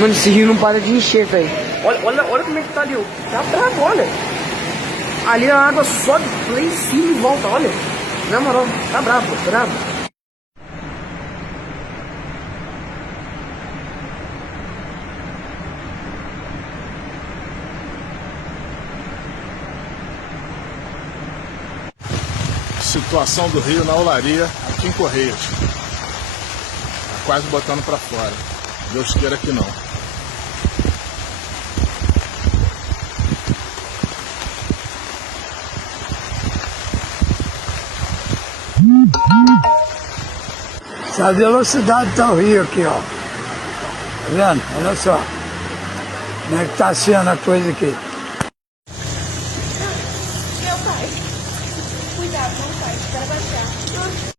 Mano, esse rio não para de encher, velho. Olha como é que tá ali, ó. Tá bravo, olha. Ali a água sobe lá em cima e volta, olha. Na moral, tá bravo, bravo. Situação do rio na olaria aqui em Correias. Tá quase botando pra fora. Deus queira que não. A velocidade tá o rio aqui, ó. Tá vendo? Olha só. Como é que tá sendo a coisa aqui. Meu pai. Cuidado, não faz, para baixar.